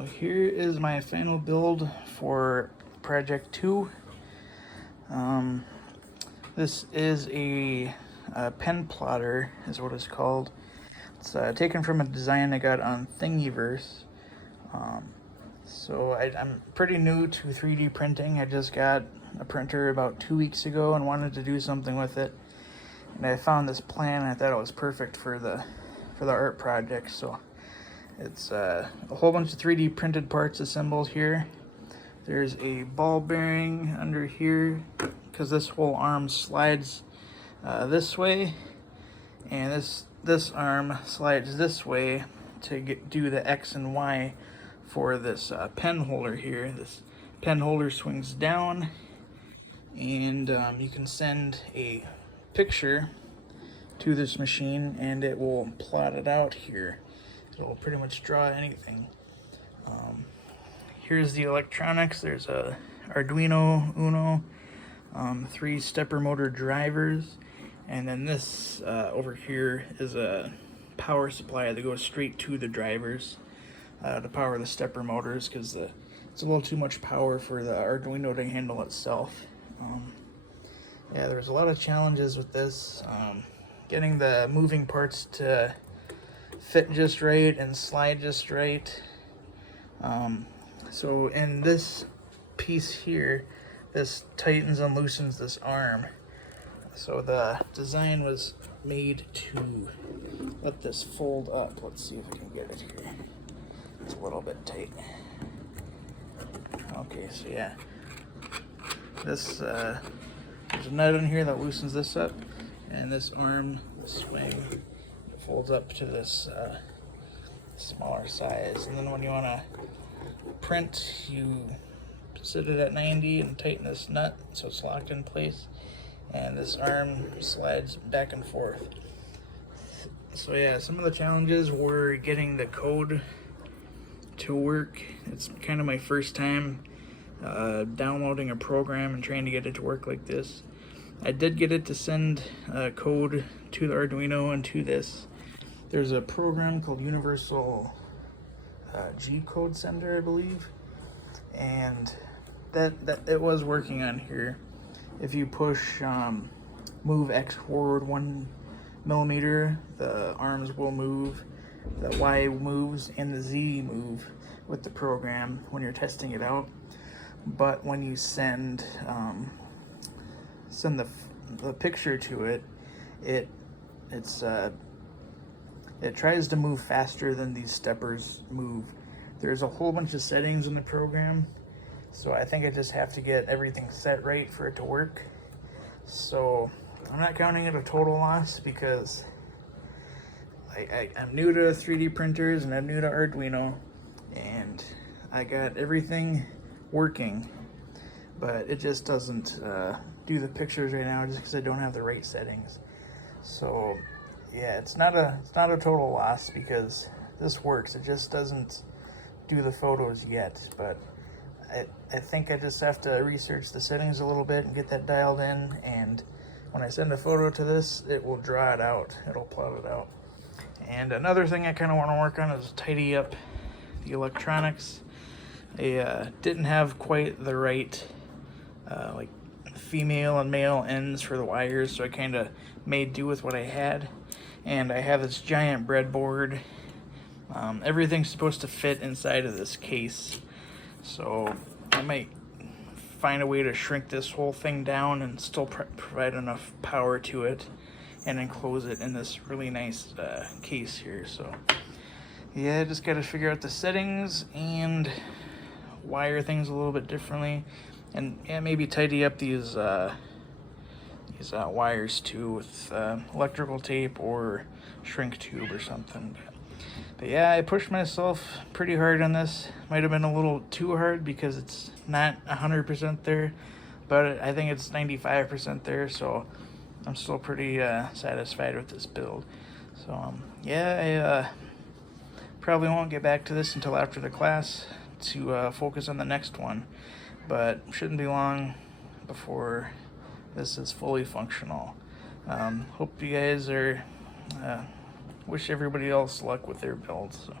So here is my final build for project 2. This is a pen plotter is what it's called. It's taken from a design I got on Thingiverse. So I'm pretty new to 3D printing. I just got a printer about 2 weeks ago and wanted to do something with it. And I found this plan and I thought it was perfect for the art project. So it's a whole bunch of 3D printed parts assembled here. There's a ball bearing under here because this whole arm slides this way, and this arm slides this way to do the X and Y for this pen holder here. This pen holder swings down, and you can send a picture to this machine and it will plot it out here. It will pretty much draw anything. Here's the electronics. There's a Arduino Uno, 3 stepper motor drivers, and then this over here is a power supply that goes straight to the drivers to power the stepper motors, because it's a little too much power for the Arduino to handle itself. Yeah, there's a lot of challenges with this. Getting the moving parts to fit just right and slide just right. So in this piece here, this tightens and loosens this arm. So the design was made to let this fold up. Let's see if I can get it here. It's a little bit tight. Okay, so yeah. This there's a nut in here that loosens this up, and this arm, the swing, it folds up to this smaller size. And then when you want to print, you set it at 90 and tighten this nut so it's locked in place, and this arm slides back and forth. So yeah, some of the challenges were getting the code to work. It's kind of my first time downloading a program and trying to get it to work like this. I did get it to send code to the Arduino and to this. There's a program called Universal G-Code Sender, I believe, and that it was working on here. If you push move X forward 1 millimeter, the arms will move, the Y moves, and the Z move with the program when you're testing it out. But when you send the picture to it, it tries to move faster than these steppers move. There's a whole bunch of settings in the program, so I think I just have to get everything set right for it to work. So I'm not counting it a total loss, because I'm new to 3D printers and I'm new to Arduino, and I got everything working, but it just doesn't do the pictures right now just because I don't have the right settings. So yeah, it's not a total loss because this works. It just doesn't do the photos yet, but I think I just have to research the settings a little bit and get that dialed in, and when I send a photo to this, it will draw it out. It'll plot it out. And another thing I kind of want to work on is tidy up the electronics. I didn't have quite the right like female and male ends for the wires, so I kind of made do with what I had. And I have this giant breadboard. Everything's supposed to fit inside of this case, so I might find a way to shrink this whole thing down and still provide enough power to it and enclose it in this really nice case here. So yeah, I just got to figure out the settings and wire things a little bit differently, and yeah, maybe tidy up these wires too with electrical tape or shrink tube or something. But yeah, I pushed myself pretty hard on this. Might have been a little too hard because it's not 100% there, but I think it's 95% there, so I'm still pretty satisfied with this build. So yeah, I probably won't get back to this until after the class to focus on the next one, but shouldn't be long before this is fully functional. Hope you guys are wish everybody else luck with their builds. So.